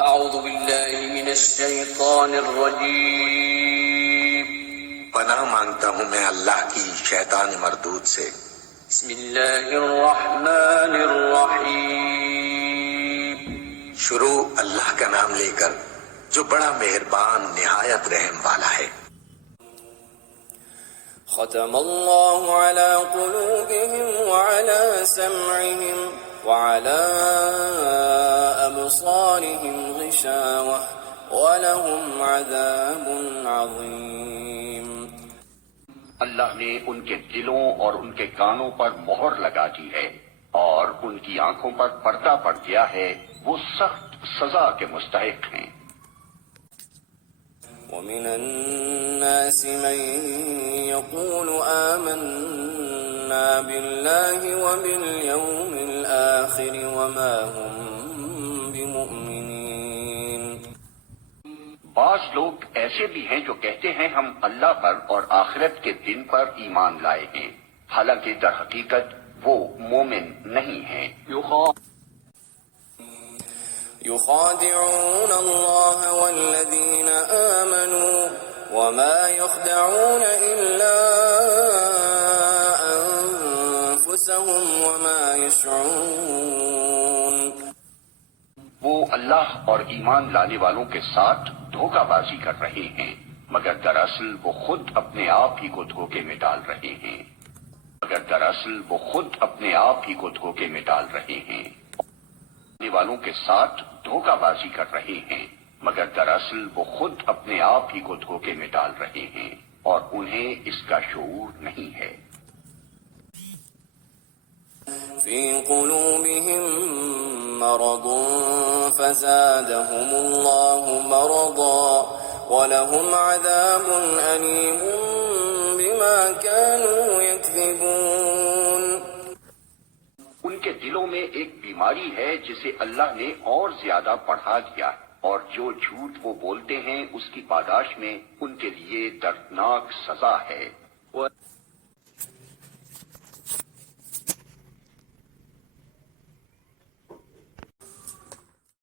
اعوذ باللہ من الشیطان الرجیم پناہ مانگتا ہوں میں اللہ کی شیطان مردود سے۔ بسم اللہ الرحمن الرحیم شروع اللہ کا نام لے کر جو بڑا مہربان نہایت رحم والا ہے۔ ختم اللہ علی قلوبہم وعلی سمعہم وعلى أبصارهم غشاوة ولهم عذاب عظيم۔ اللہ نے ان کے دلوں اور ان کے کانوں پر مہر لگا دی ہے اور ان کی آنکھوں پر پردہ پڑ گیا ہے، وہ سخت سزا کے مستحق ہیں۔ ومن الناس من يقول آمنا بالله وباليوم الآخر وما هم بمؤمنين۔ بعض لوگ ایسے بھی ہیں جو کہتے ہیں ہم اللہ پر اور آخرت کے دن پر ایمان لائے ہیں، حالانکہ در حقیقت وہ مومن نہیں ہیں۔ يخادعون الله والذين آمنوا وما يخدعون إلا أنفسهم وما يشعرون۔ وہ اللہ اور ایمان لانے والوں کے ساتھ دھوکہ بازی کر رہے ہیں، مگر دراصل وہ خود اپنے آپ ہی کو دھوکے میں ڈال رہے ہیں، والوں کے ساتھ دھوکہ بازی کر رہے ہیں، مگر دراصل وہ خود اپنے آپ ہی کو دھوکے میں ڈال رہے ہیں اور انہیں اس کا شعور نہیں ہے۔ فی قلوبہم مرض فزادہم اللہ مرضا ولہم عذاب علیم بما كانوا یکذبون۔ ان کے دلوں میں ایک بیماری ہے جسے اللہ نے اور زیادہ بڑھا دیا، اور جو جھوٹ وہ بولتے ہیں اس کی پاداش میں ان کے لیے دردناک سزا ہے۔